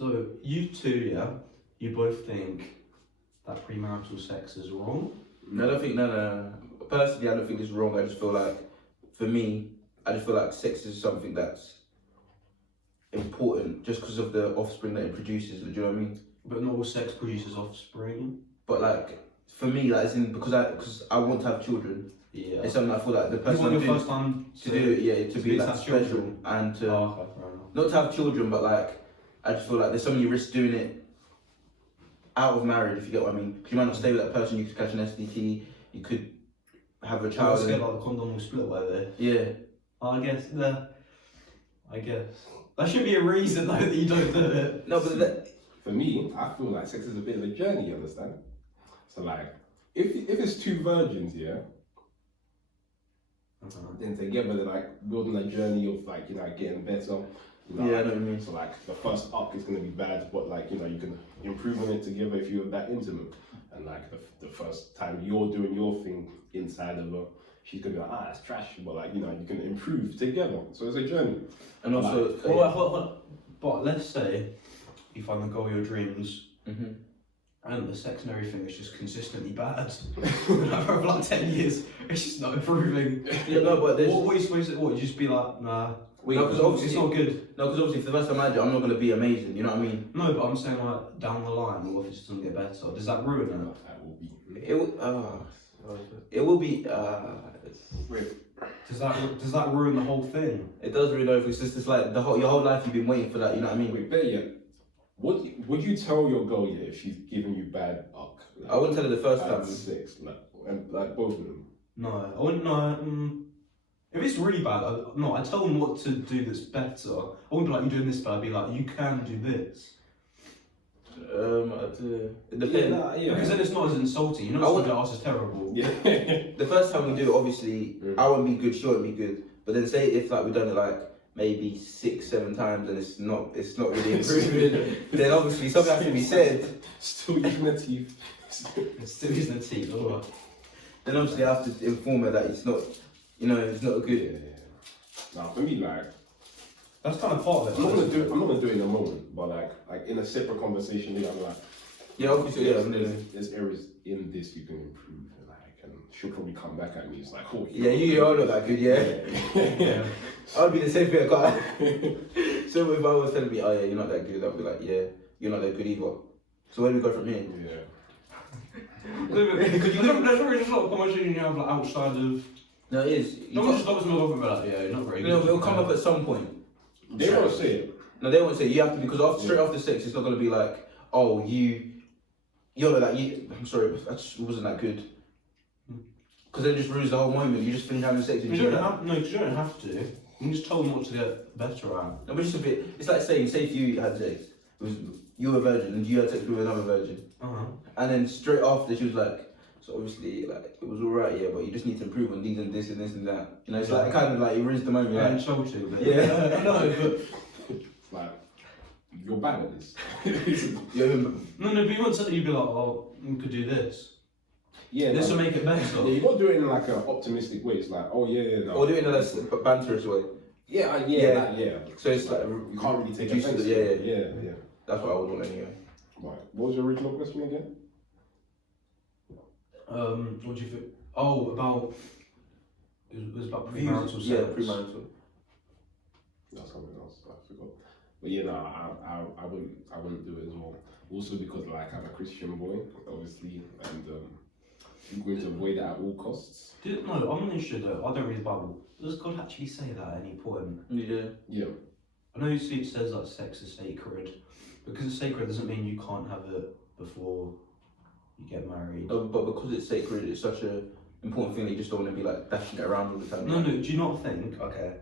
So you two, yeah, you both think that premarital sex is wrong? No, I don't think, no. Personally, I don't think it's wrong. I just feel like, for me, I just feel like sex is something that's important just because of the offspring that it produces. Do you know what I mean? But not all sex produces offspring. But like, for me, like, as in, because I want to have children. Yeah. It's something I feel like the person you want your first time to do it, yeah, to be like special children. and to Okay, fair enough. not to have children, but like I just feel like there's so many risks doing it out of marriage, if you get what I mean. Because you might not stay with that person, you could catch an STT, you could have a child. Scared like the condom will split away there. Yeah. I guess that should be a reason though that you don't do it. No, but for me, I feel like sex is a bit of a journey. You understand? So like, if it's two virgins, yeah. Then together they're like building a journey of like, you know, getting better. You know, yeah, I know what you mean. So like the first up is gonna be bad, but like, you know, you can improve on it together if you're that intimate. And like the first time you're doing your thing inside of her, she's gonna be like, that's trash. But like, you know, you can improve together. So it's a journey. And also, like, hold on. But let's say you find the girl of your dreams. And the sex and everything is just consistently bad. For like 10 years, it's just not improving. Yeah, no, but there's... What are you supposed to, what, you just be like, nah. Wait, no, because obviously it's not good. No, because obviously for the first time I do, I'm not going to be amazing, you know what I mean? No, but I'm saying like, down the line, what if it just doesn't get better? Does that ruin it? That will be. It will be, Does that ruin the whole thing? It does ruin everything. It's just it's like your whole life you've been waiting for that, you know what I mean? Wait, better yet, would you tell your girl if she's giving you bad luck? I wouldn't tell her the first time. Sex, like both of them. No, I wouldn't. No. If it's really bad, I tell them what to do that's better. I wouldn't be like, you're doing this bad. I'd be like, you can do this. It depends. Yeah. Because then it's not as insulting. You know, the ass is terrible. Yeah. The first time we do it, obviously, I won't be good, she won't be good. But then say if like we've done it like maybe 6-7 times and it's not really improving, then obviously something has to be said. Still using the teeth. Still using the teeth. Alright. Then obviously I have to inform her that it's not, you know, it's not good. Nah, for me, like, that's kind of part of it. I'm not gonna do it in a moment, but like in a separate conversation, I'm like, yeah, obviously, yeah. There's areas in this you can improve, like, and she'll probably come back at me. It's like, oh, yeah, you are not that good, yeah. I would be the same thing, So if I was telling me, oh yeah, you're not that good, I'd be like, yeah, you're not that good either. So where do we go from here? Because there's already a lot of conversation you have like outside of. No, it is. Someone just stops me off and be like, yeah, you're not very good. No, it'll come up at some point. They won't say it. No, they won't say it. You have to, because straight after sex, it's not going to be like, oh, you're like, I'm sorry, I just wasn't that good. Because then it just ruins the whole moment. You just finish having sex and you don't have to. You can just tell them what to get better at. No, but just a bit, it's like saying, say if you had sex, you were a virgin and you had sex with another virgin. And then straight after she was like, so obviously like it was alright, yeah, but you just need to improve on these and this and this and that. You know, it's like kind of like it ruins the moment. Yeah, like, insulting, but yeah, I know, but it's like you're bad at this. No, but you want something, you'd be like, oh, we could do this. Yeah, this will make it better. Yeah, you don't do it in like an optimistic way. It's like, oh yeah, no. Or do it in a banterous way. Yeah. So it's like you can't really take offense offense. to it. Yeah. That's what I would want anyway. Right. What was your original question again? What do you think? Oh, about it was about premarital sex. Yeah, premarital. That's something else. I forgot. But yeah, no, I wouldn't do it as well. Also because like I'm a Christian boy, obviously, and I'm going to avoid it at all costs. No, I'm not interested though. I don't read the Bible. Does God actually say that at any point? Yeah. I know it says that sex is sacred. Because it's sacred doesn't mean you can't have it before you get married. But because it's sacred, it's such an important thing that you just don't want to be like dashing it around all the time. No, do you not think, okay,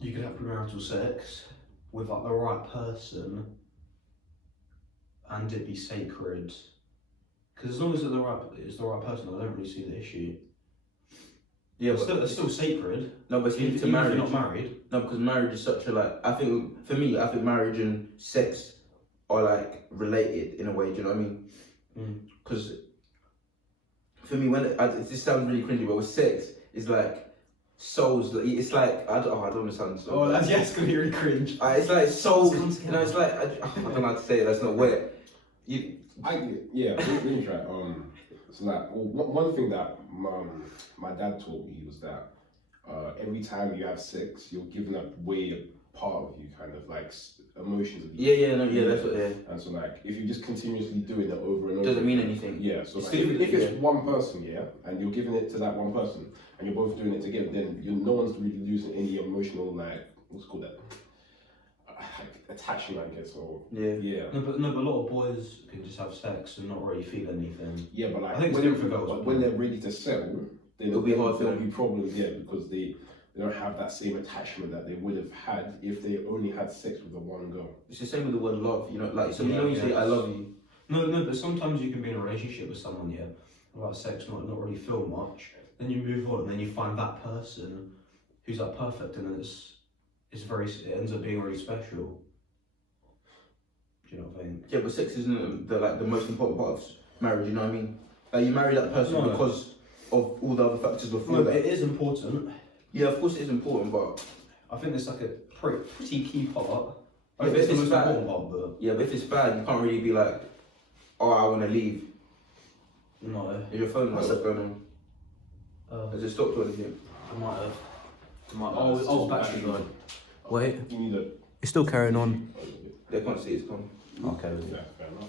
you could have premarital sex with like the right person and it be sacred? Because as long as it's the right person, I don't really see the issue. Yeah, it's still sacred. No, but even if you're not married. No, because marriage is such a like. I think for me, I think marriage and sex are like related in a way. Do you know what I mean? Because for me, when this sounds really cringy, but with sex, it's like souls. It's like I don't want to sound so. Oh, that's yeah, it's gonna be really cringe. It's like souls. Come You together. know, it's like I don't know how to say it. That's not wet. Really try. So like one thing that my dad taught me was that every time you have sex, you're giving away a part of you, kind of like emotions of you. That's what. Yeah. And so like if you just continuously doing it over and over, Doesn't mean anything. Yeah. So It's like, still- if it's one person, and you're giving it to that one person, and you're both doing it together, then no one's really losing any emotional what's it called that. Attachment, I guess, or Yeah. No, but a lot of boys can just have sex and not really feel anything. Yeah, but like I think it's when, different for girls. but when they're ready to settle, then It'll be hard for there'll them. be problems, because they don't have that same attachment that they would have had if they only had sex with the one girl. It's the same with the word love. You know, like so Yeah, when you say yeah. I love you. No, but sometimes you can be in a relationship with someone, about sex, not really feel much. Then you move on, and then you find that person who's like perfect, and then it ends up being really special. Do you know what I think? Yeah, but sex isn't the most important part of marriage. You know what I mean? Like you marry that person No. because of all the other factors before No, that. it is important. Yeah, of course it is important, but I think it's like a pretty key part. Yeah, I but think it's the it's most bad. important part, but yeah, but if it's bad, you can't really be like, oh, I want to leave. no. Is your phone like what's going on? Has it stopped or anything? I might have. it's just battery battery. gone. Wait, You need a. it's still carrying on. They can't see it's gone. Okay. Yeah, fair enough.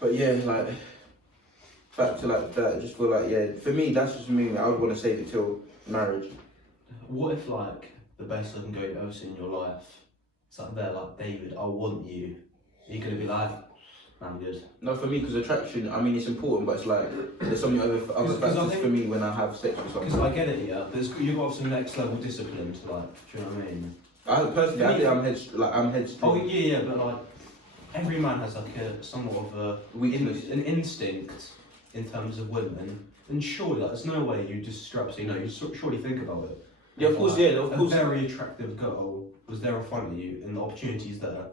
But yeah, like back to like that. I just feel like for me that's just me. I would want to save it till marriage. What if like the best looking girl you've ever seen in your life? It's like they're like, David, I want you. Are you gonna be like, I'm good? No, for me, because attraction. I mean, it's important, but it's like there's something other 'Cause I factors think- for me when I have sex with Because someone. I get it, yeah. You've got some next level discipline to like. Do you know what I mean? I personally, I think I'm Oh headstrong. yeah, but like every man has like somewhat of Weakness. an instinct in terms of women. And surely, like, there's no way you just strap. So you surely think about it. Yeah, of If, course, like, yeah, of course. A very attractive girl was there in front of you, and the opportunity's there.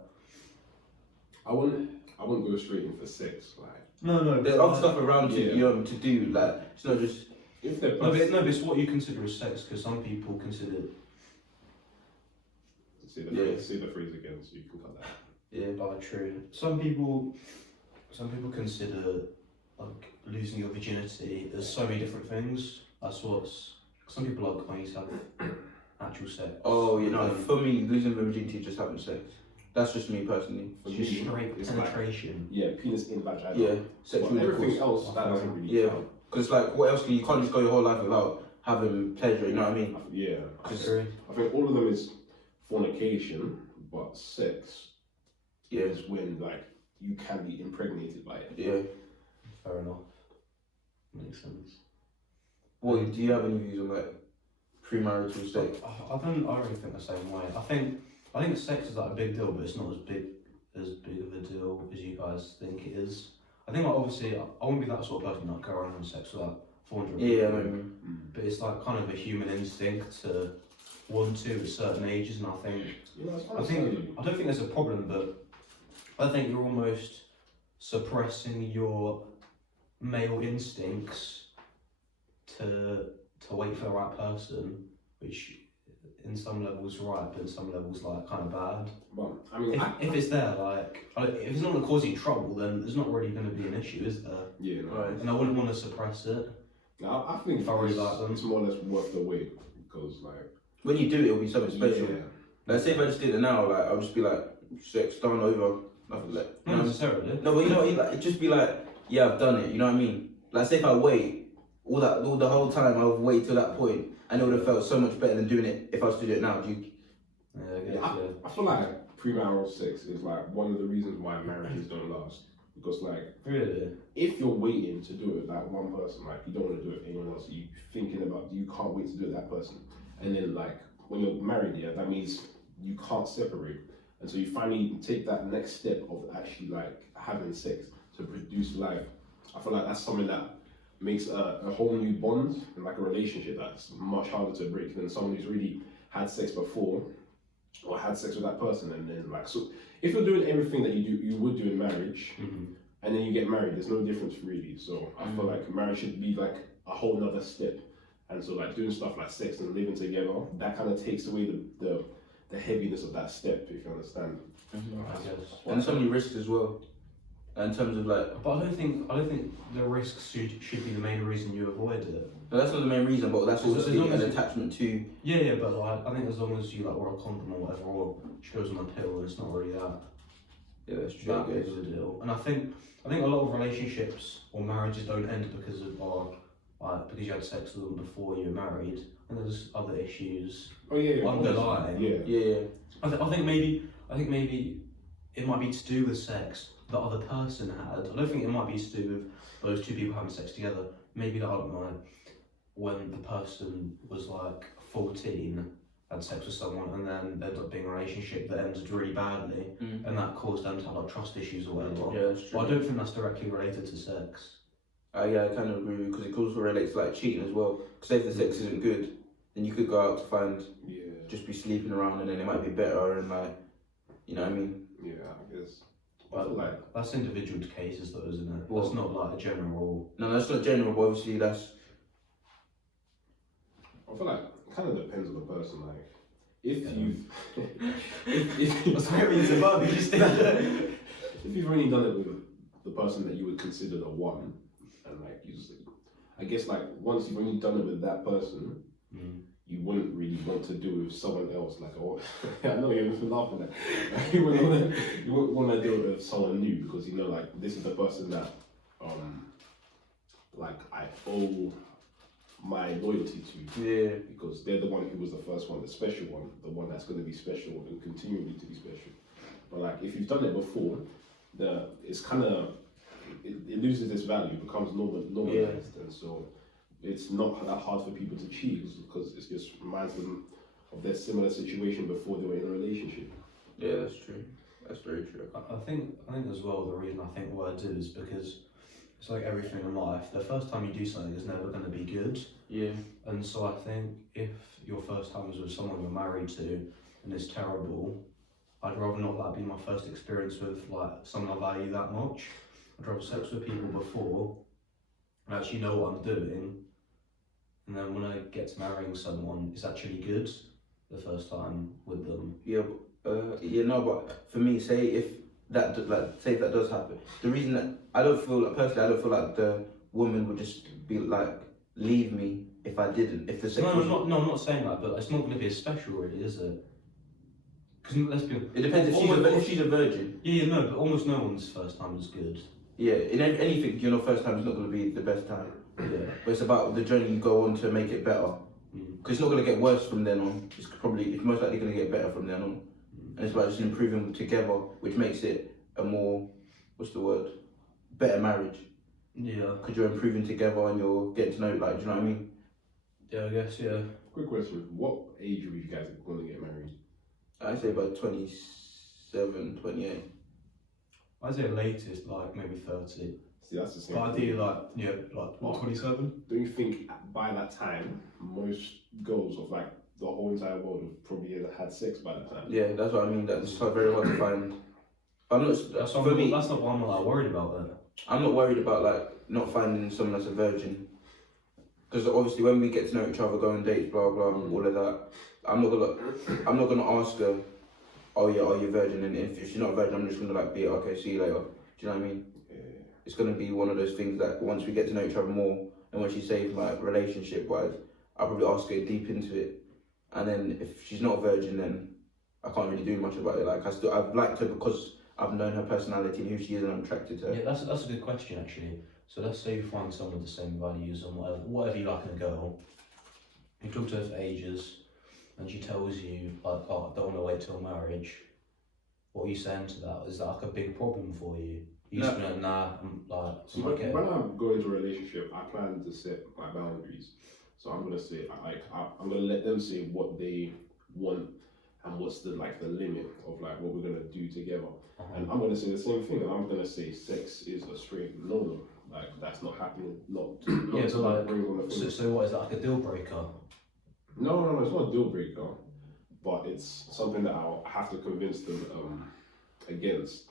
I wouldn't go straight in for sex. Like No. There's other stuff around you, Yeah. to do. Like it's not just. if they're No, but it's what you consider as sex, because some people consider. say the phrase again, so you can cut that. Yeah. Like true. Some people consider like losing your virginity as so many different things. That's what's some people like when you have actual sex. Oh, you know, for me, losing virginity is just having sex. That's just me personally. For It's me, just straight it's like penetration. penis in vagina. Yeah, But sexual everything intercourse. else that doesn't really Yeah. count. Because like, what else you can't just go your whole life without having pleasure. You know what I mean? Yeah, True. I think all of them is fornication, but sex Yeah. is when like you can be impregnated by it. Yeah. Fair enough. Makes sense. What do you have any views on like premarital sex? I don't really think the same way. I think sex is like a big deal, but it's not as big of a deal as you guys think it is. I think like obviously I wouldn't be that sort of person that go around having sex with like 400 Yeah, I people. mean, But it's like kind of a human instinct to want to at certain ages, and I think You know, it's I don't think there's a problem, but I think you're almost suppressing your male instincts to wait for the right person, which in some levels right, but in some levels like kind of bad. But I mean, If it's there, like if it's not going to cause you trouble, then there's not really going to be an issue, is there? yeah, no. Right. And I wouldn't want to suppress it. No, I think If I really it's, like them. it's more or less worth the wait because like when you do it, it'll be something special. yeah. Like, say if I just did it now, like I'll just be like, sex done over, nothing like. You Not know? necessarily. No, but you know what I mean? Like, it'd just be like, yeah, I've done it. You know what I mean? Like, say if I wait all the whole time, I've waited till that point, and it would have felt so much better than doing it if I was to do it now. Do you? Yeah, I guess, Yeah, I feel like premarital sex is like one of the reasons why marriages don't last. Because like Really? if you're waiting to do it with that one person, like you don't want to do it with anyone else, you thinking about you can't wait to do it with that person. And then like when you're married, yeah, that means you can't separate. And so you finally take that next step of actually like having sex to produce life. I feel like that's something that makes a whole new bond in like a relationship that's much harder to break than someone who's really had sex before or had sex with that person. And then like, so if you're doing everything that you would do in marriage, Mm-hmm. and then you get married, there's no difference really. So I feel like marriage should be like a whole nother step. And so like doing stuff like sex and living together, that kind of takes away the heaviness of that step, if you understand. I guess. And so many risks as well. In terms of like, But I don't think the risks should be the main reason you avoid it. no, that's not the main reason, but that's As obviously long as an you- attachment to. Yeah, but like, I think as long as you like wear a condom or whatever, or she goes on a pill, it's not really that Yeah, that's true. that big of a deal. And I think a lot of relationships or marriages don't end because of because you had sex with them before you were married. And there's other issues Oh yeah, underlying. Yeah. Yeah. I think maybe it might be to do with sex the other person had. I don't think it might be to do with those two people having sex together. Maybe that, I don't know, when the person was like 14, had sex with someone, and then there ended up being a relationship that ended really badly, and that caused them to have like trust issues or whatever. Yeah, that's true. But I don't think that's directly related to sex. Yeah, I kind of agree because it also relates to like cheating as well. Because if the sex isn't good, then you could go out to find just be sleeping around, and then it might be better, and like, you know what I mean? Yeah, I guess. But Like, that's individual cases though, isn't it? Well, That's not like a general. No, that's not general, but obviously that's. I feel like it kind of depends on the person. Like, if That's very easy, but you just if you've only done it with the person that you would consider the one, and like I guess like once you've only done it with that person, you wouldn't really want to do it with someone else. Like, oh, I know you're laughing at. You wouldn't want to do it with someone new because you know, like, this is the person that, like, I owe my loyalty to. Yeah. Because they're the one who was the first one, the special one, the one that's going to be special and continually to be special. But like, if you've done it before, it's kind of it loses its value, becomes normalized, and so it's not that hard for people to cheat because it just reminds them of their similar situation before they were in a relationship. Yeah, that's true. That's very true. I think as well the reason I think why I do is because it's like everything in life. The first time you do something is never going to be good. Yeah. And so I think if your first time is with someone you're married to and it's terrible, I'd rather not that be my first experience with like someone I value that much. I'd rather sex with people before and actually know what I'm doing. And then when I get to marrying someone, it's actually good the first time with them. Yeah, but for me, say if that does happen, the reason that I don't feel like the woman would just be like leave me if I didn't. If the sex I'm not saying that, but it's not going to be as special, really, is it? Because let's be. It depends if she's a virgin. Yeah, no, but almost no one's first time is good. Yeah, in anything, first time is not going to be the best time. Yeah. But it's about the journey you go on to make it better. Because it's not going to get worse from then on. It's most likely going to get better from then on. And it's about just improving together, which makes it a more, better marriage. Yeah. Because you're improving together and you're getting to know, like, do you know what I mean? Yeah, I guess, yeah. Quick question: what age would you guys want to get married? I'd say about 27, 28. I'd say latest, like maybe 30. See, that's the same. But I do like 27. Don't you think by that time most girls of like the whole entire world have probably had sex by that time? Yeah, that's what I mean. That's so very hard to find. That's not what I'm like worried about then. I'm not worried about like not finding someone that's a virgin. Because obviously when we get to know each other, go on dates, blah blah, all of that, I'm not gonna ask her, oh yeah, are you a virgin? And if she's not a virgin, I'm just gonna like be okay, see you later. Do you know what I mean? Yeah. It's gonna be one of those things that once we get to know each other more, and when she saves my relationship wise, I'll probably ask her deep into it. And then if she's not a virgin, then I can't really do much about it. Like I've liked her because I've known her personality and who she is, and I'm attracted to her. Yeah, that's a good question actually. So let's say you find someone with the same values and whatever you like in a girl. You talk to her for ages, and she tells you like, oh, I don't want to wait till marriage. What are you saying to that? Is that like a big problem for you? You just know, nah, I'm like, So when I go into a relationship, I plan to set my boundaries. So I'm gonna say I'm gonna let them say what they want and what's the limit of like what we're gonna do together. And I'm gonna say the same thing. And I'm gonna say sex is a straight no. Like that's not happening. yeah. So like, so what is that, like a deal breaker? No, it's not a deal breaker, but it's something that I'll have to convince them against.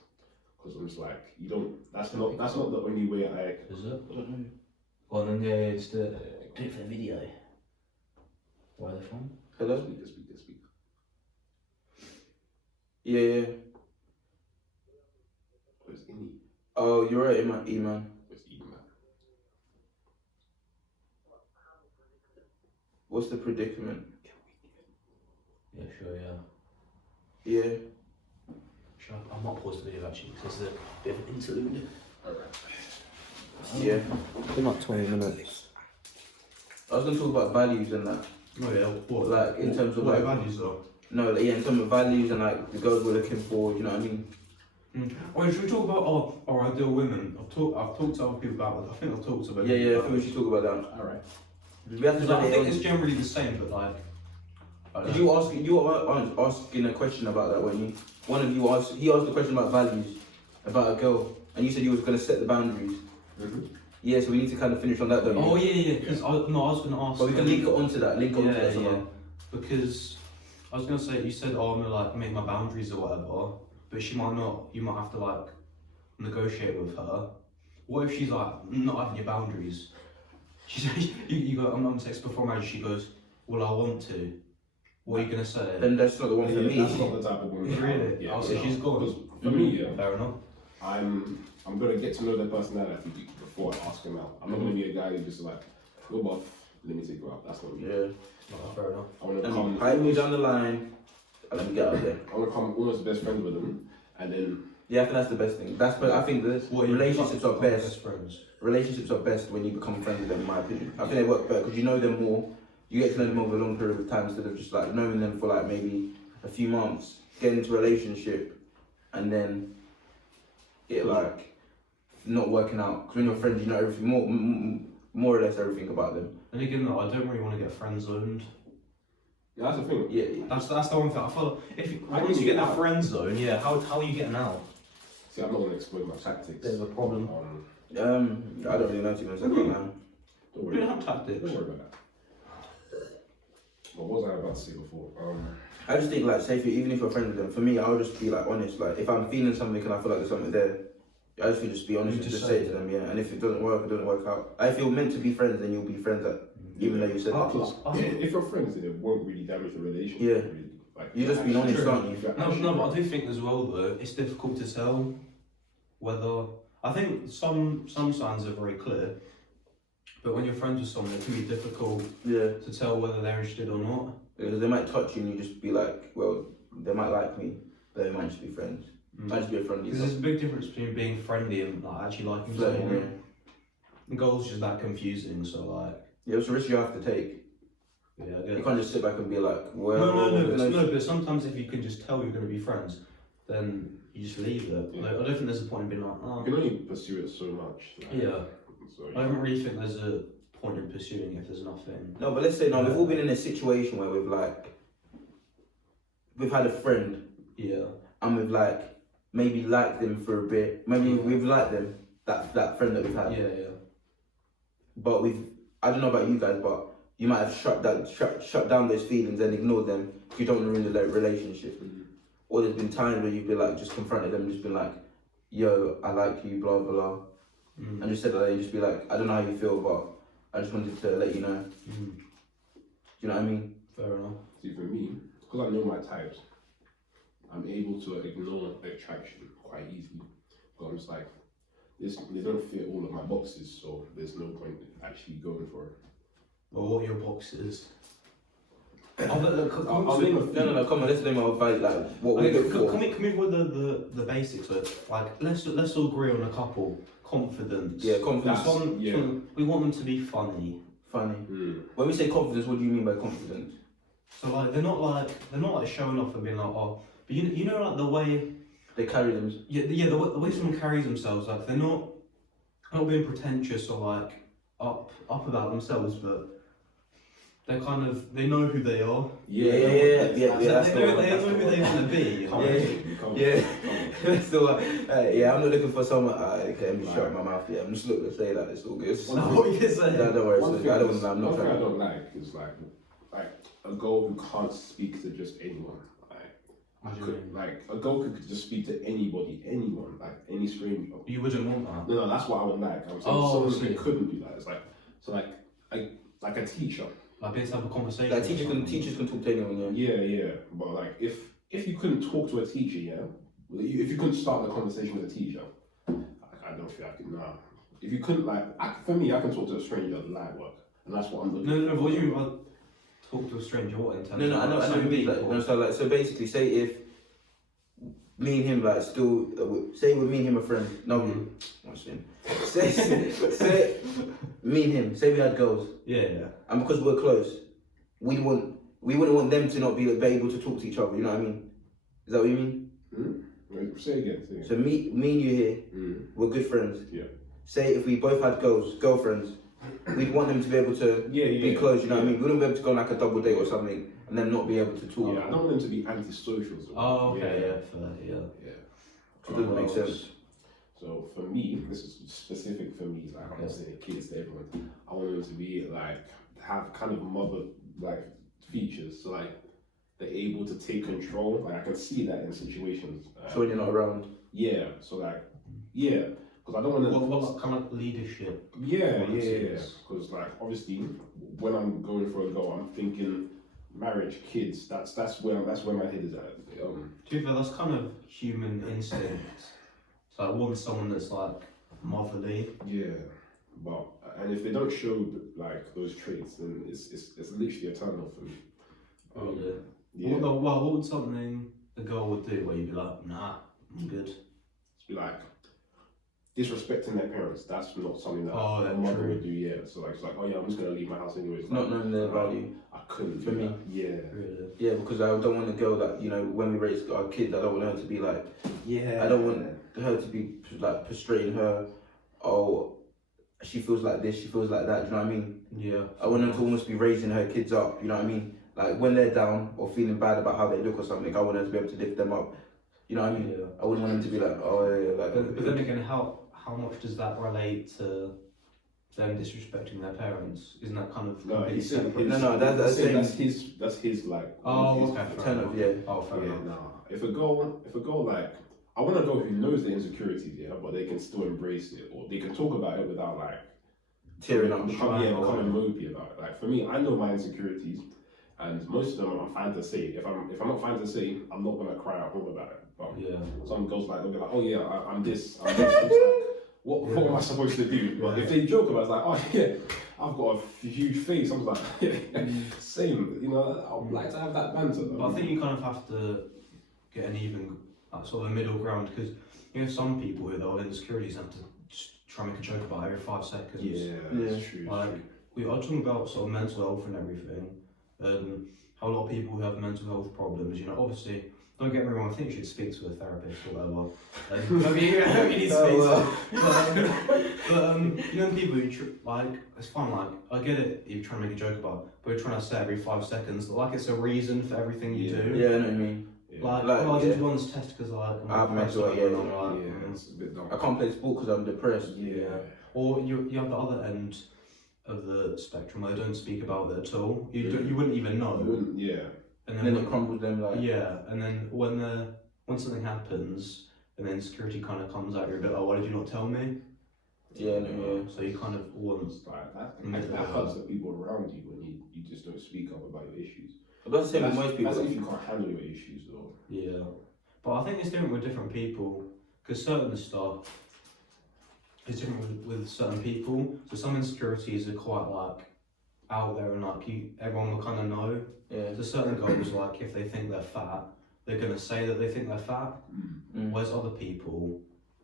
Because I'm just like, you don't. That's not the only way I. Is it? I don't know. Well then, yeah, just do it for the video. Where are they from? Hello? Speak. Yeah. Where's Inni? Oh, you're right, Iman. Where's Dima? What's the predicament? Yeah, sure, yeah. Yeah. I might pause the video actually because there's a bit of an interlude. Alright. Yeah. It's been like 20 minutes. I was gonna talk about values and that. Oh yeah, what? Like in terms of what like values though? no, like, yeah, in terms of values and like the girls we're looking for, you know what I mean? Oh, should we talk about our ideal women? I've talked to other people about it. I think I've talked about it. Yeah, I think we should talk about that. Alright. We have to I think it it's generally the same, but like. Did you were asking a question about that when you one of you asked he asked a question about values about a girl and you said you was gonna set the boundaries. Mm-hmm. Yeah, so we need to kind of finish on that though. Oh yeah, because I was gonna ask. But we can link it onto that. Somehow. Because I was gonna say you said, oh, I'm gonna like make my boundaries or whatever, but she might not. You might have to like negotiate with her. What if she's like not having your boundaries? She says you go. I'm text before marriage. She goes, well, I want to. What are you gonna say? Then that's not the one for me. That's not the type of woman. Really? Yeah. Oh, so she's gone. Because for me, yeah, Fair enough. I'm gonna get to know their personality before I ask them out. I'm not gonna be a guy who just like, go buff, let me take you out. That's not me. Yeah. Oh, fair enough. I wanna And come. hide me down the line and let me get out there. I wanna come almost best friends with them, and then Yeah, I think that's the best thing. I think relationships are best. Best friends. Relationships are best when you become friends with them, in my opinion. I think they work better because you know them more. You get to know them over a long period of time instead of just like knowing them for like maybe a few months, get into a relationship, and it like not working out. Because when you're friends, you know everything more or less everything about them. And again, though, I don't really want to get friend zoned. yeah, that's the thing. Yeah. That's the one thing. I feel like I once need you to get get that out. friend zone, yeah. How are you getting out? See, I'm not gonna exploit my tactics. There's a problem. I don't really know too much about that. Don't We worry. don't have tactics. Don't worry about that. What was I about to say before? I just think like, say even if you're friends with them, for me, I would just be like honest. Like if I'm feeling something and I feel like there's something there, I just feel just be honest You and just just say say it to them, yeah. And if it doesn't work, it doesn't work out. If you're meant to be friends, then you'll be friends. Even though you said that. If you're friends, then it won't really damage the relationship. Yeah. Really. Like, You're just being honest, True. aren't you? No, but I do think as well though, it's difficult to tell whether. I think some signs are very clear, but when you're friends with someone, it can be difficult Yeah. to tell whether they're interested or not. Because they might touch you and you just be like, well, they might like me, but they might just be friends. Might just be a friendly. Because there's a big difference between being friendly and like actually liking Flirting, someone. yeah. The goal's just that confusing, so like. Yeah, it's a risk you have to take. Yeah, I You guess. can't just sit back and be like, well. But sometimes if you can just tell you're going to be friends, then you just leave it. Yeah. Like, I don't think there's a point in being like, You oh. can only pursue it so much. Like, Yeah. So, I don't really think there's a point in pursuing if there's nothing. No, but let's say we've all been in a situation where we've had a friend Yeah. and we've like maybe liked them for a bit. Maybe we've liked them, that friend that we've had. Yeah. But I don't know about you guys, but you might have shut down those feelings and ignored them because you don't want to ruin the relationship. Mhm. Or there's been times where you've been like just confronted them and just been like, yo, I like you, blah blah blah. Mm. And just said that and just be like, I don't know how you feel, but I just wanted to let you know. Mm. Do you know what I mean? Fair enough. See, for me, because I know my types, I'm able to ignore the attraction quite easily. Because I'm just like, they don't fit all of my boxes, so there's no point in actually going for it. Well, what are your boxes? No, come on, let's name our value, like what we look for. Can we go the basics? So, like, let's all agree on a couple. Confidence. Yeah, confidence. We want them to be funny. Funny. Mm. When we say confidence, what do you mean by confidence? So like they're not like showing off and being like, oh, but you know like the way They carry them. the way someone carries themselves, like they're not being pretentious or like up about themselves, but they're kind of, they know who they are. Yeah. They That's the know one. who they want to be. Come on, come on, Yeah. come on. That's the one. Yeah, I'm not looking for someone. Okay, let me shut my mouth. Yeah, I'm just looking to say that it's all good. Is that what you're saying? No, don't worry. One So thing I don't. is- I'm not one thing I trying. don't like is like a girl who can't speak to just anyone. Like a girl could just speak to anyone, like any stranger. You wouldn't want that. No, that's what I would like. I'm saying Oh, someone I see. who couldn't do that. It's like, so like a teacher. Like being able to have a conversation. Like with teachers can talk to anyone, yeah. Yeah. But like, if you couldn't talk to a teacher, yeah, if you couldn't start the conversation with a teacher, I don't feel I could. Nah. If you couldn't, like, for me, I can talk to a stranger like work, and that's what I'm looking. No. What do you mean by talk to a stranger? What in terms? No, I know what you mean. Like, no, so basically, say if me and him like still, say with me and him a friend. No, what's him? Say me and him. Say we had girls. Yeah. And because we're close, we wouldn't want them to not be able to talk to each other. You know what I mean? Is that what you mean? Say again. So me and you here, we're good friends. Yeah. Say if we both had girlfriends, we'd want them to be able to be close. You know what I mean? We wouldn't be able to go on like a double date or something and then not be able to talk. Yeah, I don't want them to be antisocial. Oh, okay. Yeah. It doesn't make sense. So for me, this is specific for me. Like I'm not saying kids to everyone. I want them to be like have kind of mother like features. So like they're able to take control. Like I can see that in situations. So when you're not around. Yeah. So like because I don't want to. What kind of leadership? Yeah. Because like obviously when I'm going for a goal, I'm thinking marriage, kids. That's where my head is at. To be fair, that's kind of human instinct. So I want someone that's like motherly. Yeah, but and if they don't show like those traits, then it's literally a turn off for me. Yeah. What would something a girl would do where you'd be like, nah, I'm good? It's be like disrespecting their parents. That's not something that a mother would do. Yeah. So like it's like, oh yeah, I'm just gonna leave my house anyways. Not knowing their value. I couldn't. For me. That. Yeah. Really? Yeah, because I don't want a girl that, you know, when we raise our kids, I don't want her to be like, I don't want her to be like frustrating her. Oh, she feels like this, she feels like that. Do you know what I mean? Yeah. I want her to almost be raising her kids up. You know what I mean? Like when they're down or feeling bad about how they look or something, I want her to be able to lift them up. You know what I mean? Yeah. I wouldn't want them to be like, oh yeah, like. But then again, how much does that relate to them disrespecting their parents? Isn't that kind of completely separate? No, that's his like. Oh, okay. Turn off, yeah. Oh, fair enough. Nah. If a girl like, I want a girl who knows the insecurities, yeah, but they can still embrace it, or they can talk about it without like tearing up, becoming mopey about it. Like for me, I know my insecurities, and most of them I'm fine to say. If I'm not fine to say, I'm not gonna cry at home about it. But some girls like they'll be like, oh yeah, I'm this. I'm like, what am I supposed to do? But if they joke about it, it's like, oh yeah, I've got a huge face. I'm like, same. You know, I would like to have that banter. But I think you kind of have to get an even, sort of a middle ground, because you know some people who their insecurities have to just try and make a joke about every 5 seconds. Yeah, that's true. Like we are talking about sort of mental health and everything, how a lot of people who have mental health problems, you know, obviously. Don't get me wrong, I think you should speak to a therapist or whatever. I mean, you need to speak but you know, people who like, it's fun, like, I get it, you're trying to make a joke about it, but you're trying to say every 5 seconds, like it's a reason for everything you do. Yeah, I know what I mean. Like I did once test because I have mental health, it's a bit dumb. I can't play sport because I'm depressed. Yeah. Or you have the other end of the spectrum where they don't speak about it at all. You wouldn't even know. Yeah. And then it crumbles them like. Yeah, and then when something happens and then security kind of comes out, you're a bit like, why did you not tell me? Yeah, no, So you kind of want that hurts the people around you when you just don't speak up about your issues. But that's the same with most people. That's if you can't handle your issues though. Yeah, but I think it's different with different people, because certain stuff is different with certain people. So some insecurities are quite like out there and like everyone will kind of know. Yeah. So certain girls, like if they think they're fat, they're gonna say that they think they're fat. Whereas other people,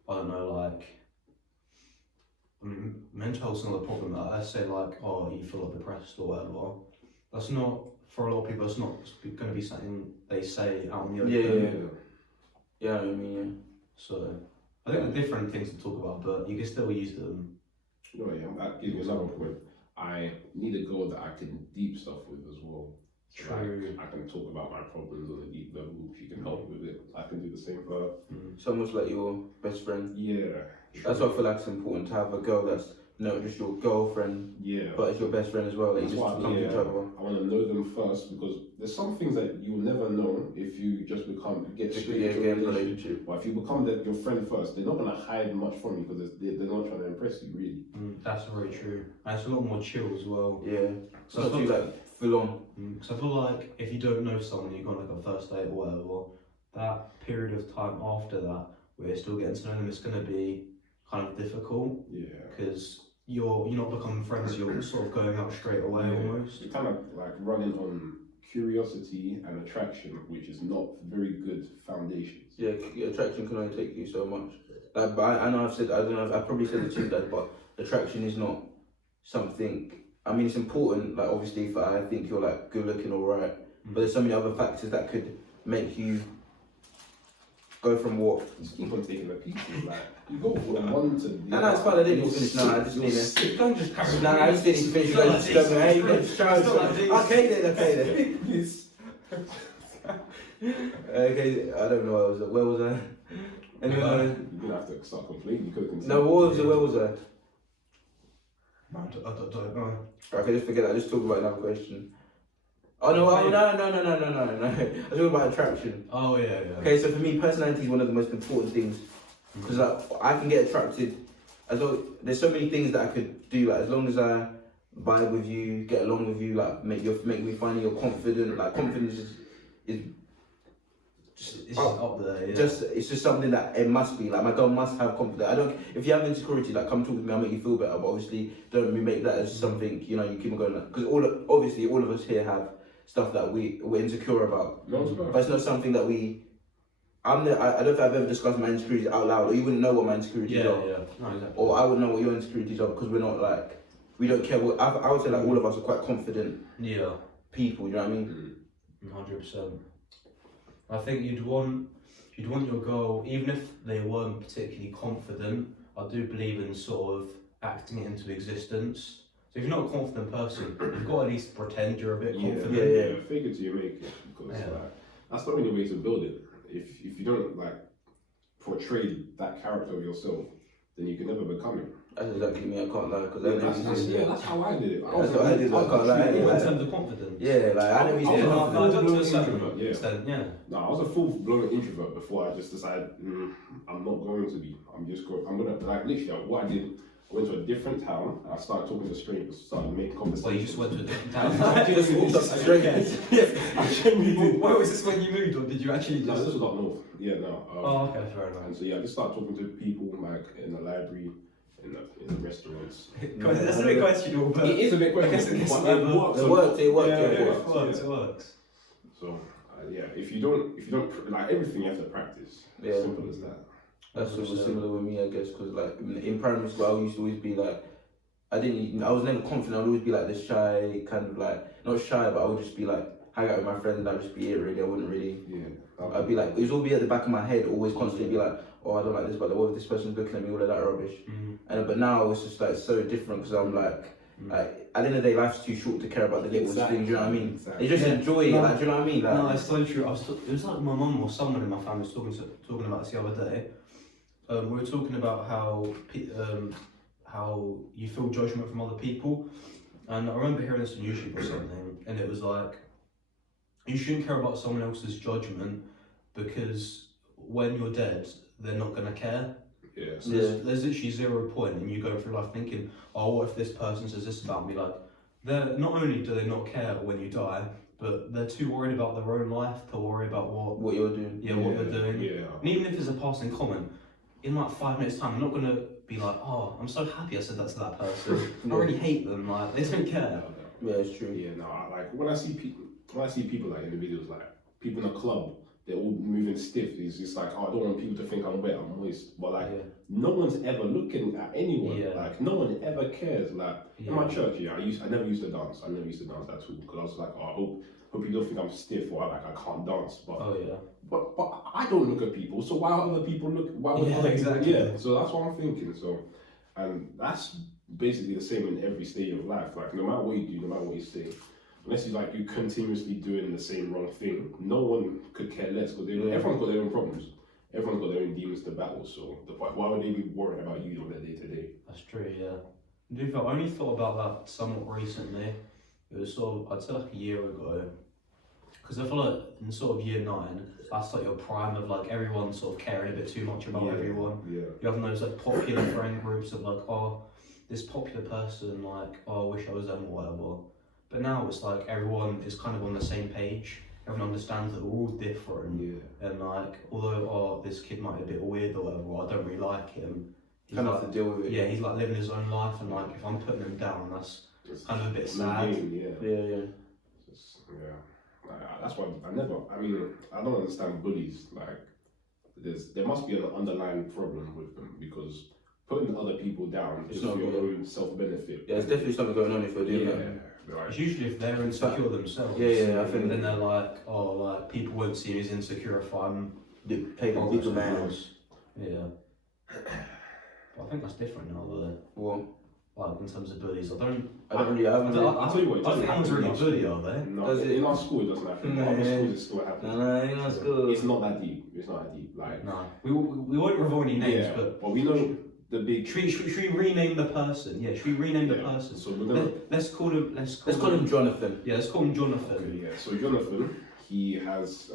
I don't know, like, I mean, mental health's not a problem. I say like, oh, you feel like depressed or whatever. That's not, for a lot of people, it's not going to be something they say out in the open. Yeah, I mean, So, I think they're different things to talk about, but you can still use them. No, yeah, that gives me another point. I need a girl that I can deep stuff with as well. True. Like, I can talk about my problems on a deep level. She can help with it. I can do the same for her. Someone's like your best friend. Yeah. That's why I feel like it's important to have a girl that's not just your girlfriend, but it's your best friend as well. That you just become each other. I want to know them first, because there's some things that you will never know if you just get straight into a relationship. But if you become your friend first, they're not going to hide much from you because they're not trying to impress you, really. That's very true. And it's a lot more chill as well. Yeah. So it's not like full on. Because I feel like if you don't know someone, you go on like a first date or whatever, that period of time after that, where you're still getting to know them, it's going to be kind of difficult. Yeah. Because you're not becoming friends, you're sort of going out straight away almost. You're kind of like running on curiosity and attraction, which is not very good foundations. Yeah, attraction can only take you so much. Like, but I know I don't know, I probably said it to you guys, but attraction is not something. I mean, it's important. Like, obviously, if I think you're like good looking, alright, but there's so many other factors that could make you go from what. You keep on taking the pieces, like you go from one to the No, it's fine. I didn't finish. No, I just need to. Don't just carry. No, I just didn't finish. Hey, you just try. Okay then. Okay, I don't know where was I? Anyway, you're gonna have to start complaining. You could continue. no, where was I? I don't know. Okay, just forget that. Just talk about another question. Oh no, no. I was talking about attraction. Oh yeah. Okay, so for me, personality is one of the most important things because I can get attracted. As though there's so many things that I could do. Like as long as I vibe with you, get along with you, like make me find you're confident. Like confidence is it's up there. Yeah. It's just something that it must be. Like my girl must have confidence. If you have insecurity, like come talk with me, I'll make you feel better. But obviously, don't make that as something you keep on going. Because all of us here have stuff that we're insecure about. But it's not something that I don't know if I've ever discussed my insecurities out loud, or you wouldn't know what my insecurities are. Yeah. No, exactly. Or I would know what your insecurities are because we're not like we don't care. I would say like all of us are quite confident. Yeah. People, you know what I mean? 100%. I think you'd want your girl, even if they weren't particularly confident. I do believe in sort of acting it into existence. So if you're not a confident person, you've got to at least pretend you're a bit confident. Yeah. Fake it till you make it, because that's the only way to build it. If you don't like portray that character of yourself, then you can never become it. That's exactly me. I can't lie because that's how I did it. That's what I did. I can't lie. In terms of confidence. Yeah, like I never used to. No, I was a full-blown introvert before I just decided I'm not going to be. I'm gonna like literally what I did. I went to a different town and I started talking to strangers, started making conversations. Well, you just went to a different town? I just walked up to strangers. Where was this when you moved, or did you actually just... No, this was up north. Yeah, no. Oh, okay, fair enough. And so I just started talking to people like in the library, in the restaurants. That's a bit questionable, but... It is a bit questionable, but it works. It works. So, if you don't, like everything you have to practice. Yeah. Simple as that. That's similar with me, I guess, because like in primary school, I used to always be like, I was never confident. I would always be like this shy, kind of like, not shy, but I would just be like, hang out with my friends and I'd just be it really. I wouldn't really, I'd be like, it would all be at the back of my head, always constantly be like, oh, I don't like this, but what if this person's looking at me, all of that rubbish. But now it's just like so different because I'm like, at the end of the day, life's too short to care about the little things, you know what I mean? Exactly. You just enjoy it, like, do you know what I mean? Like, no, it's so true. It was like my mum or someone in my family was talking about this the other day. We were talking about how you feel judgment from other people, and I remember hearing this on YouTube or something, and it was like, you shouldn't care about someone else's judgment because when you're dead, they're not gonna care. Yeah. So there's literally 0 point, and you go through life thinking, oh, what if this person says this about me? Like, they're not only do they not care when you die, but they're too worried about their own life to worry about what you're doing. What you're doing. Yeah. And even if it's a passing comment, in like 5 minutes time, I'm not gonna be like, oh, I'm so happy I said that to that person. I really hate them. Like, they don't care. Yeah, it's true. Yeah, no, like when I see people like individuals, like people in a club, they're all moving stiff. It's just like, oh, I don't want people to think I'm wet, I'm moist. But like, no one's ever looking at anyone. Yeah. Like, no one ever cares. Like, in my church, I never used to dance. I never used to dance at all because I was like, oh, I hope people don't think I'm stiff or like I can't dance. But but I don't look at people. So why other people look? Why would other people? Yeah. So that's what I'm thinking. So, and that's basically the same in every stage of life. Like, no matter what you do, no matter what you say. Unless you're continuously doing the same wrong thing, no one could care less because everyone's got their own problems. Everyone's got their own demons to battle. So why would they be worried about you on their day to day? That's true, yeah. I only thought about that somewhat recently. It was sort of, I'd say like a year ago. Because I feel like in sort of year 9, that's like your prime of like everyone sort of caring a bit too much about everyone. Yeah. You have those like popular friend groups of like, oh, this popular person, like, oh, I wish I was them or whatever. But now it's like everyone is kind of on the same page. Everyone understands that we're all different. Yeah. And like, although this kid might be a bit weird or whatever, or I don't really like him. He's Kind like, of have to deal with it. yeah, he's like living his own life, and like if I'm putting him down, that's kind of a bit sad. Yeah. That's why I don't understand bullies. Like, there must be an underlying problem with them, because putting other people down is for your own self-benefit. Yeah, there's definitely something going on if you're doing that. Right. It's usually if they're insecure themselves. Yeah, I think. And then they're like, oh, like people won't see me as insecure if I'm Taking bigger man. Yeah. But I think that's different now, though. What? Like in terms of bullies, I I'll tell you what. I don't think anyone's really a bully, are they? No, in our school it doesn't happen. No, Other yeah. schools it still happens. No, in our school. It's not that deep. It's not that deep. Like, No, we won't reveal any names, but we know the big. Should we rename the person? Yeah, should we rename the person? So we're gonna let's call him. Let's call him Jonathan. Yeah, let's call him Jonathan. Okay, yeah. So Jonathan, he has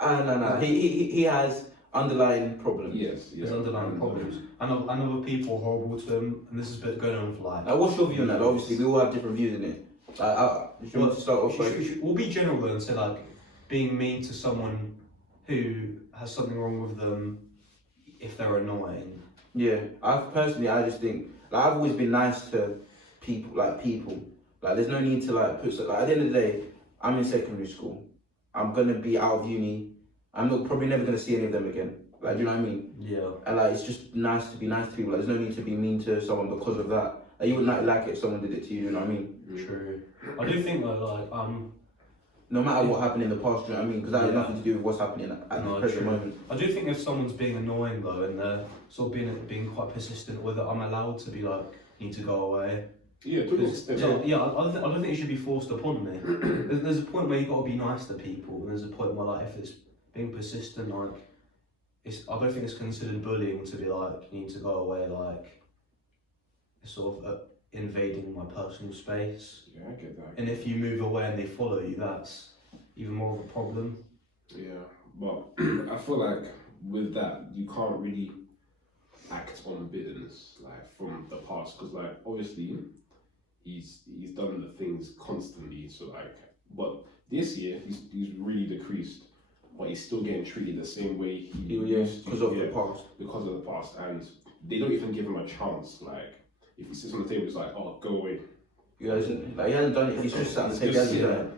No. He has underlying problems. Yes. There's underlying problems, and other people are horrible to him, and this has been going on for like. Now, what's your view on that? Obviously, we all have different views in it. If you want to start off, we'll be general though and say like being mean to someone who has something wrong with them if they're annoying. Yeah, I just think like I've always been nice to people. Like there's no need to like put like at the end of the day, I'm in secondary school. I'm gonna be out of uni. I'm probably never gonna see any of them again. Like, do you know what I mean? Yeah. And like, it's just nice to be nice to people. Like, there's no need to be mean to someone because of that. Like, you would not like it if someone did it to you. You know what I mean? True. I do think though, like no matter what happened in the past, do you know what I mean? Because that has nothing to do with what's happening at the present moment. I do think if someone's being annoying though, and they're sort of being quite persistent with it, I'm allowed to be like, you need to go away. Yeah, I don't think it should be forced upon me. There's a point where you got to be nice to people, and there's a point where like if it's being persistent, like I don't think it's considered bullying to be like, you need to go away, like it's sort of invading my personal space. Yeah, I get that. And if you move away and they follow you, that's even more of a problem. Yeah, but I feel like with that, you can't really act on bitterness like from the past, because like obviously he's done the things constantly. So like, but this year he's really decreased, but he's still getting treated the same way he used to. Because of the past. Because of the past, and they don't even give him a chance. Like if he sits on the table, it's like, oh, go away. He hasn't done it. He's just sat on the table. He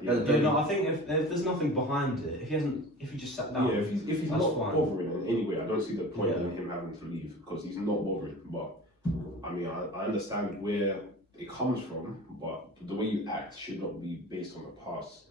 hasn't done it. No, I think if there's nothing behind it, if he just sat down, Yeah, if he's not fine. bothering in any way, I don't see the point in him having to leave, because he's not bothering. But I mean, I understand where it comes from, but the way you act should not be based on the past.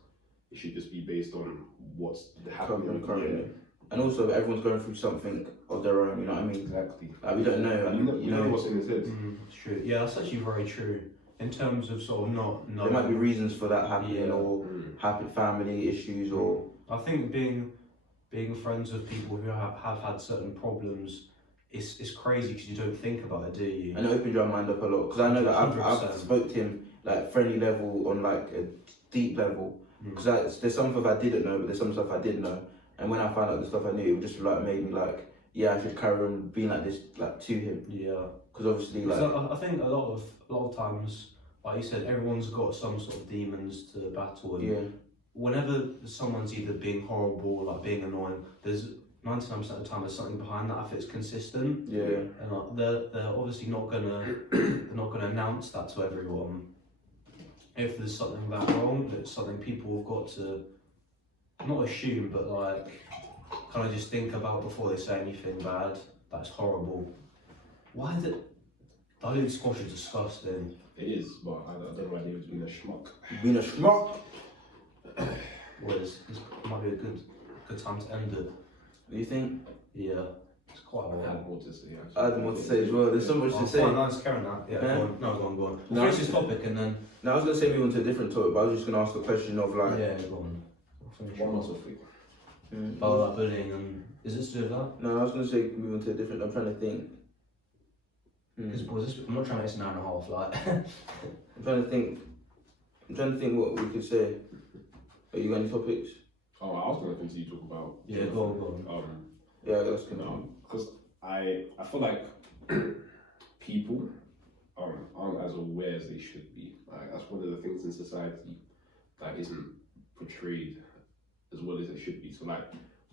It should just be based on what's happening currently. And also, everyone's going through something of their own. You know what I mean? Exactly. Like, we don't know. You know what's in his head. It's true. Yeah, that's actually very true. In terms of sort of not. There might be reasons for that happening, or happy family issues, or. I think being friends with people who have had certain problems is crazy because you don't think about it, do you? And it opened your mind up a lot, because I know that I've spoke to him like friendly level on like a deep level, because there's some stuff I didn't know, but there's some stuff I did know, and when I found out the stuff I knew, it just like made me like, yeah, I should carry on being like this, like to him. Yeah. Because obviously, like, I think a lot of times, like you said, everyone's got some sort of demons to battle, and whenever someone's either being horrible or like being annoying, there's 99% of the time there's something behind that if it's consistent. Yeah. And like they're obviously not gonna announce that to everyone. If there's something that wrong, it's something people have got to not assume, but like kind of just think about before they say anything bad. That's horrible. Why is it? Diluted squash is disgusting. It is, but I don't know why they was being a schmuck. Being a schmuck. Well, it might be a good time to end it. Do you think? Yeah, it's quite a I while. had more to say. I had more to say as well. There's so much to say. Fine, let's carry on that. Yeah, go on. No, go on. We'll finish this topic and then. Now I was gonna say move on to a different topic, but I was just gonna ask the question of like. Yeah, go on. We'll finish One more topic. Oh, that bullying and is this to do with that? No, I was gonna say move on to a different. I'm trying to think. Because I'm not trying to make this an hour and a half. Like. I'm trying to think what we could say. Are you got any topics? Oh, I was going to continue to talk about. Yeah, go on. Yeah, that's good. Because I feel like people aren't as aware as they should be. Like that's one of the things in society that isn't portrayed as well as it should be. So like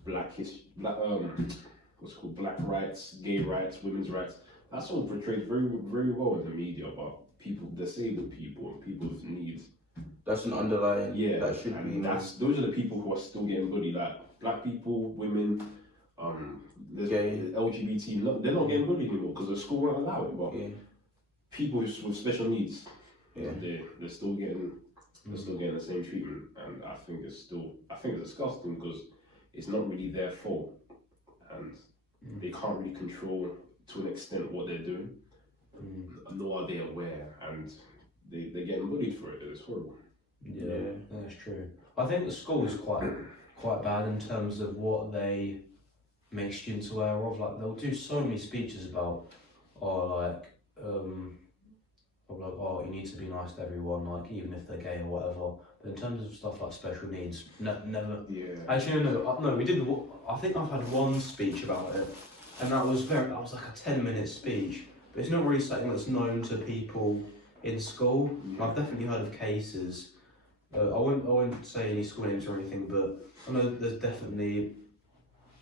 what's it called, black rights, gay rights, women's rights. That's all portrayed very very well in the media, but people, disabled people and people with needs. That's an underlying. Yeah, that should and be. those are the people who are still getting bullied. Like black people, women, there's LGBT. They're not getting bullied anymore because the school won't allow it. But people with special needs, they're still getting the same treatment, and I think it's disgusting because it's not really their fault, and they can't really control to an extent what they're doing, nor are they aware, and they're getting bullied for it. It's horrible. Yeah, that's true. I think the school is quite bad in terms of what they make students aware of. Like they'll do so many speeches about, oh, you need to be nice to everyone, like even if they're gay or whatever. But in terms of stuff like special needs, never. Yeah. Actually, no, we did. I think I've had one speech about it, and that was like a 10-minute speech. But it's not really something that's known to people in school. I've definitely heard of cases. I won't say any school names or anything, but I know there's definitely.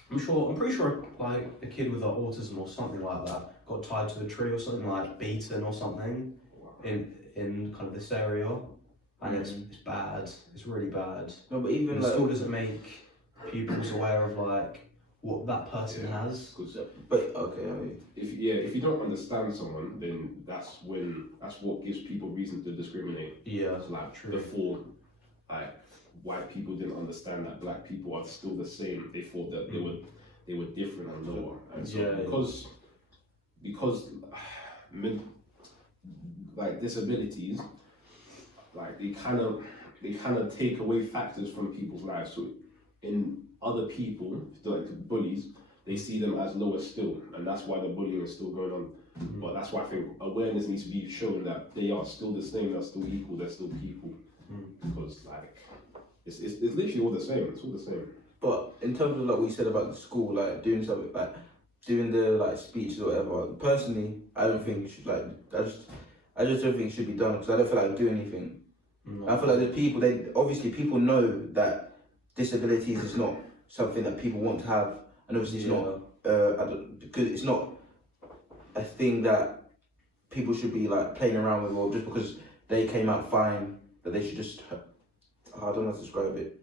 I'm pretty sure like a kid with like autism or something like that got tied to a tree or something, like beaten or something in kind of this area, and it's bad. It's really bad. No, but even the school doesn't make pupils aware of like what that person has. But okay, if you don't understand someone, then that's what gives people reason to discriminate. Yeah, so like true. Before, like white people didn't understand that black people are still the same. They thought that they were different and lower, and so because like disabilities, like they kind of take away factors from people's lives. So in other people, like bullies, they see them as lower still, and that's why the bullying is still going on. But that's why I think awareness needs to be shown that they are still the same, they're still equal, they're still people. Because like it's literally all the same. It's all the same. But in terms of like what you said about the school, like doing something like doing the like speeches or whatever, personally, I don't think it should, like I just don't think it should be done because I don't feel like I do anything. I feel like the people, people know that disabilities is not something that people want to have, and obviously it's not because it's not a thing that people should be like playing around with, or just because they came out fine that they should just, I don't know how to describe it,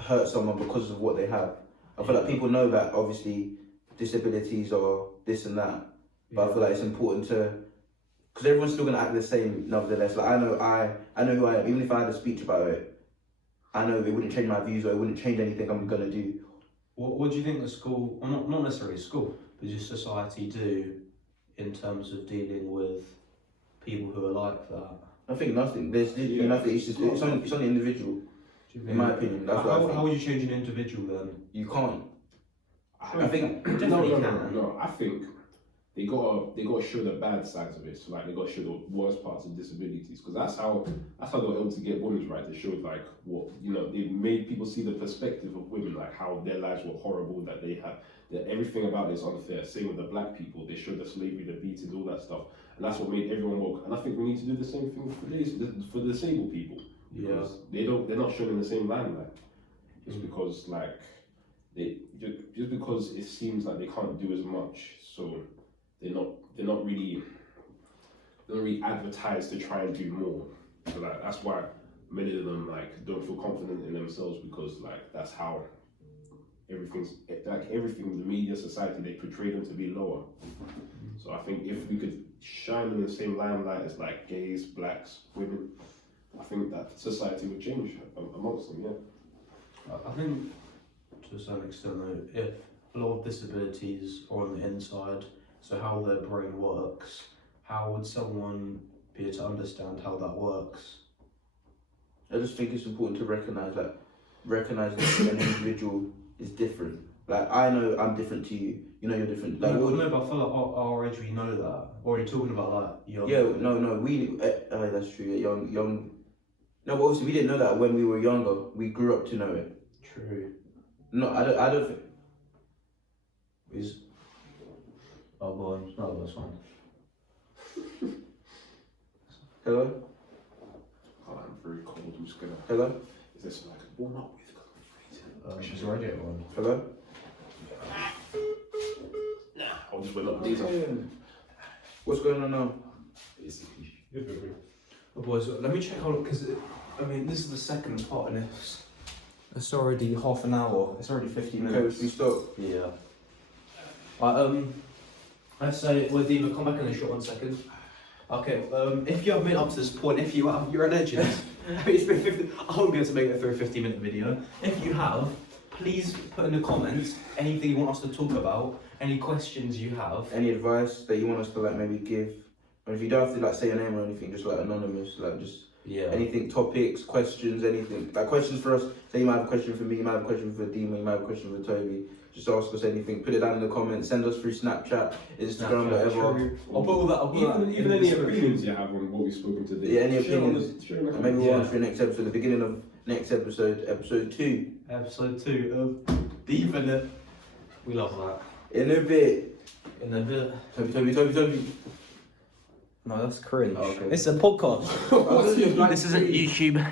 hurt someone because of what they have. I feel like people know that obviously disabilities are this and that, but I feel like it's important to, because everyone's still gonna act the same nevertheless. Like I know who I am. Even if I had a speech about it, I know it wouldn't change my views or it wouldn't change anything I'm gonna do. What do you think the school, or not necessarily school, but just society do in terms of dealing with people who are like that? I think nothing. There's nothing. It's on the individual. In my opinion, that's what I think. How would you change an individual then? You can't. I think no. I think they gotta show the bad sides of it. So like they gotta show the worst parts of disabilities, because that's how they were able to get women's rights. They showed like what they made people see the perspective of women, like how their lives were horrible, that they had that everything about it is unfair. Same with the black people. They showed the slavery, the beatings, all that stuff, and that's what made everyone woke. And I think we need to do the same thing for the disabled people. Because they're not shown in the same limelight. It's because like just because it seems like they can't do as much, so they're not really advertised to try and do more. So like that's why many of them like don't feel confident in themselves, because like that's how everything the media, society, they portray them to be lower. So I think if we could shine in the same limelight as like gays, blacks, women, I think that society would change amongst them. I think to a certain extent though, if a lot of disabilities are on the inside, so how their brain works, how would someone be able to understand how that works? I just think it's important to recognise that an individual is different. Like I know I'm different to you. You know you're different. Like but I feel like our age we know that. Or are you talking about like young? Yeah, no, we that's true. Young. No, but obviously we didn't know that when we were younger. We grew up to know it. True. No, I don't think. Oh, go on. No, that's fine. Hello? Oh, I'm very cold. I'm just gonna. Hello? Is this like a warm up with? She's already at one. Hello? Nah, I'll just wait up these off. What's going on now? Oh, boys, let me check on it because I mean this is the second part and it's already half an hour. It's already 50 Okay, minutes. we stop. Yeah. Let's say Dima, come back in a short 1 second. Okay, if you have made up to this point, if you have, you're a legend. It's been 50, I won't be able to make it through a 50-minute video. If you have, please put in the comments anything you want us to talk about, any questions you have. Any advice that you want us to like maybe give? And if you don't have to like say your name or anything, just like anonymous, like just anything, topics, questions, anything. Like questions for us. Say you might have a question for me, you might have a question for Dima, you might have a question for Toby. Just ask us anything. Put it down in the comments. Send us through Snapchat, Instagram, whatever. I'll put all that. I'll put Even that any in the opinions you have on what we've spoken today. Yeah, any Share on opinions. the- share on the And maybe we'll Yeah. answer next episode, the beginning of next episode, episode 2. Episode 2 of Deepin. We love that. In a bit. In a bit. Toby. No, that's cringe. Oh, okay. It's a podcast. What's your This isn't YouTube.